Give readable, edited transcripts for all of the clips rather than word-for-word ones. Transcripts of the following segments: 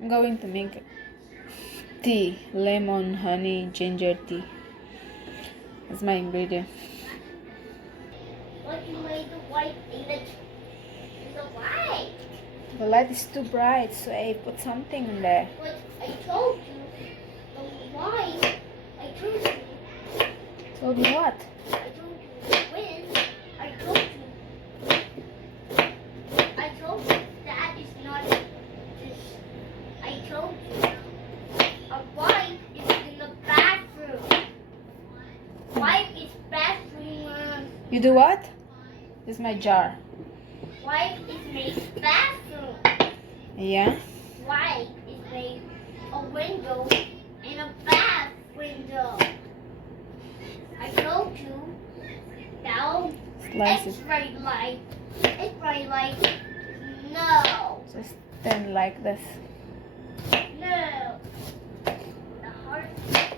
I'm going to make tea, lemon, honey, ginger tea. That's my ingredient. But you made the white in the white. The light is too bright, so I put something in there. But I told you the white. I told you. Told you what? I told you when. I told you. I told you that is not just. I told you. A wife is in the bathroom. Wife is bathroom. You do what? This is my jar. Wife is made bathroom. Yeah? Wife is made a window and a bath window. I told you that Slice it. X-ray light. X-ray light. No. Just stand like this. No. The heart says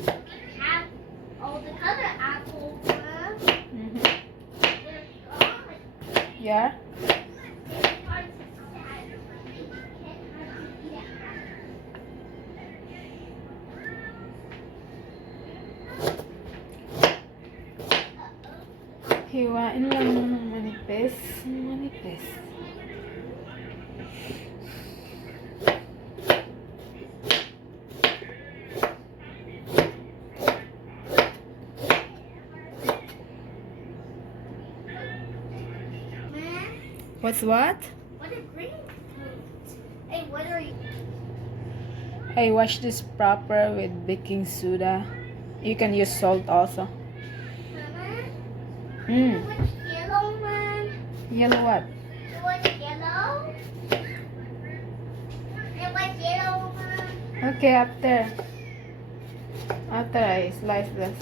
you can have all the color apples. Mm-hmm. They're gone. Yeah? This heart says you can't have to eat Hiwain lang ng manipis. Manipis. What's what? What a green fruit. Hey, what are you? I wash this proper with baking soda. You can use salt also. Mama? Mm. What's yellow, Mom? Yellow what? You want yellow? I want yellow, Mom. Okay, after. After I slice this.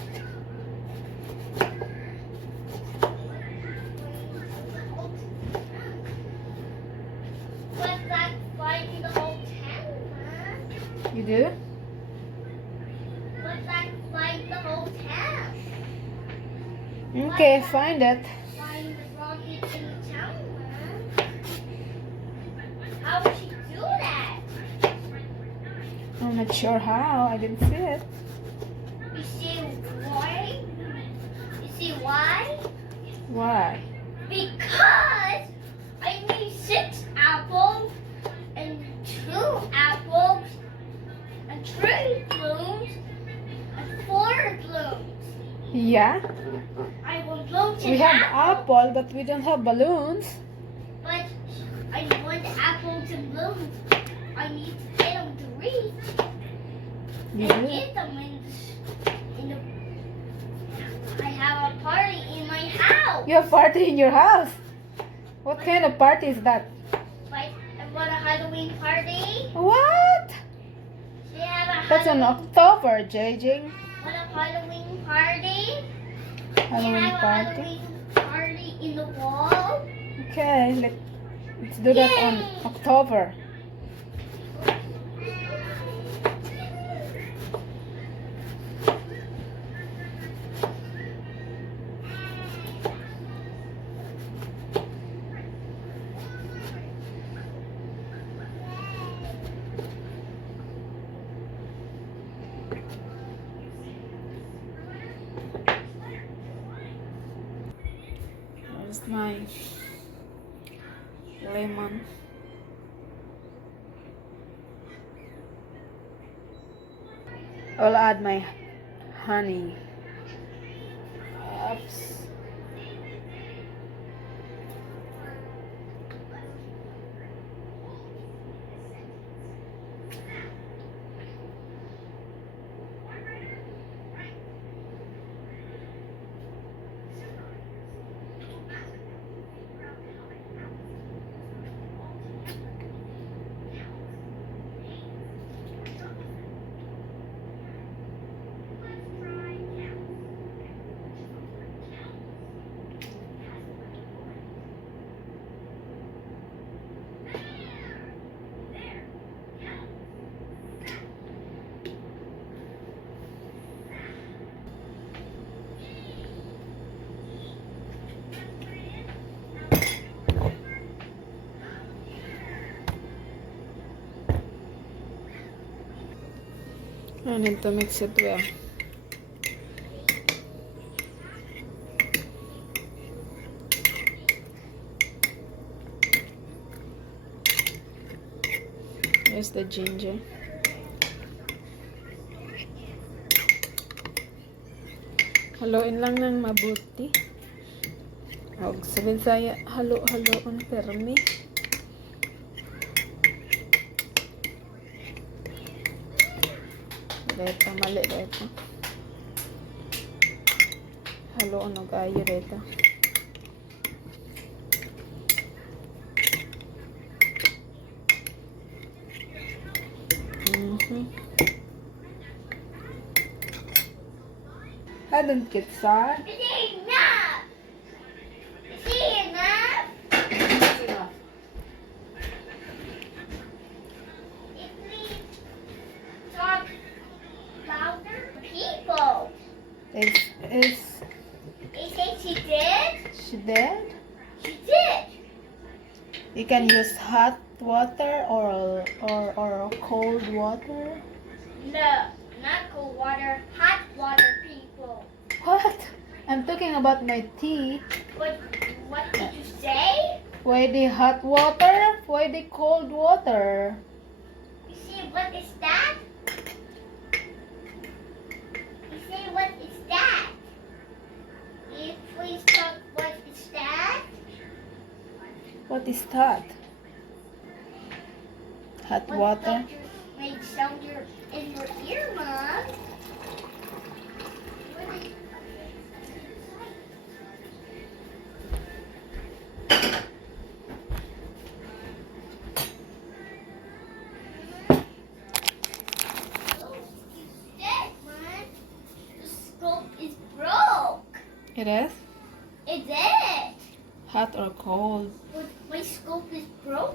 What's that slide in the whole town, Mom? You do? What's that slide in the whole town? Okay, find it. Flying the rocket in the town, Mom. How would she do that? I'm not sure how. I didn't see it. You see why? You see why? Why? Because I need 6 apples and 2 apples and 3 blooms and 4 blooms. Yeah? I will bloom to We have apple, apple, but we don't have balloons. but I want apples and blooms. I need to get them to reach You and do? get them in the. I have a party in my house. You have party in your house. What kind of party is that? Like I want a Halloween party. What? They have a That's in Halloween. October, JJ. Want a Halloween party? Halloween They have party. a Halloween party in the wall. Okay, let's do that on Yay! October. Where's my lemon? I'll add my honey. Oops. I need to mix it well. Here's the ginger. Haluin lang ng mabuti. Og sa Bisaya, halo-haloon permi. Dito, mali dito. Haloon og ayo dito. I don't get sad. Is it enough? Is it enough? If we talk louder, people. Is They say she did. she dead? She did. You can use hot water or cold water. No, not cold water. Hot water, people. What? I'm talking about my tea. What did you say? Why the hot water? Why the cold water? You see, what is that? You say, what is that? If we talk, what is that? What is that? Hot What water? doctor made sound in your ear, Mom? What is- Oh, you said, Mom, the scope is broke. It is? Is it? Hot or cold? But my scope is broke.